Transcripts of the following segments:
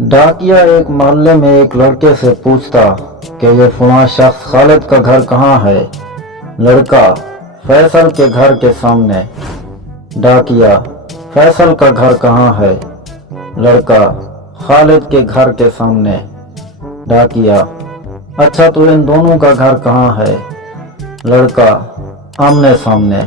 डाकिया एक मोहल्ले में एक लड़के से पूछता कि ये फलां शख्स खालिद का घर कहाँ है। लड़का, फैसल के घर के सामने। डाकिया, फैसल का घर कहाँ है। लड़का, खालिद के घर के सामने। डाकिया, अच्छा तो इन दोनों का घर कहाँ है। लड़का, आमने सामने।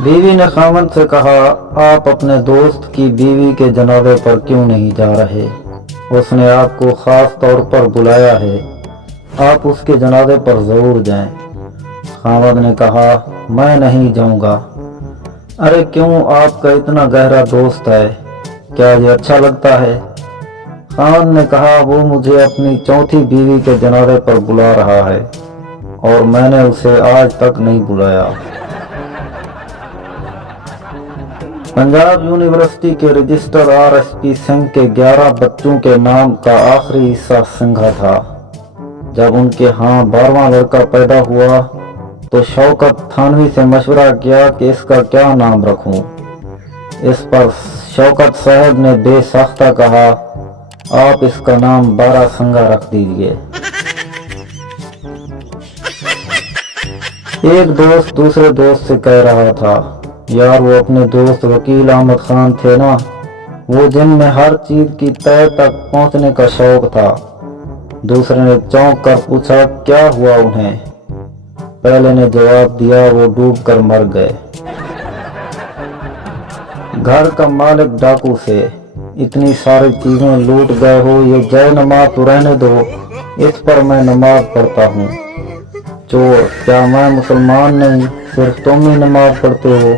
बीवी ने खामद से कहा, आप अपने दोस्त की बीवी के जनाजे पर क्यों नहीं जा रहे। उसने आपको खास तौर पर बुलाया है, आप उसके जनाजे पर जरूर जाएं। खामद ने कहा, मैं नहीं जाऊंगा। अरे क्यों, आपका इतना गहरा दोस्त है, क्या ये अच्छा लगता है। खामद ने कहा, वो मुझे अपनी चौथी बीवी के जनाजे पर बुला रहा है और मैंने उसे आज तक नहीं बुलाया। पंजाब यूनिवर्सिटी के रजिस्टर RSP सिंह के 11 बच्चों के नाम का आखिरी हिस्सा सिंघा था। जब उनके यहाँ 12वां लड़का पैदा हुआ तो शौकत थानवी से मशवरा किया कि इसका क्या नाम रखूं। इस पर शौकत साहब ने बेसाख्ता कहा, आप इसका नाम बारा सिंघा रख दीजिए। एक दोस्त दूसरे दोस्त से कह रहा था, यार वो अपने दोस्त वकील अहमद खान थे ना, वो जिनमें हर चीज की तह तक पहुंचने का शौक था। दूसरे ने चौंक कर पूछा, क्या हुआ उन्हें। पहले ने जवाब दिया, वो डूब कर मर गए। घर का मालिक डाकू से, इतनी सारी चीजें लूट गए हो, ये जय नमाज तो रहने दो, इस पर मैं नमाज पढ़ता हूँ। चोर, क्या मैं मुसलमान नहीं, सिर्फ तुम ही नमाज पढ़ते हो।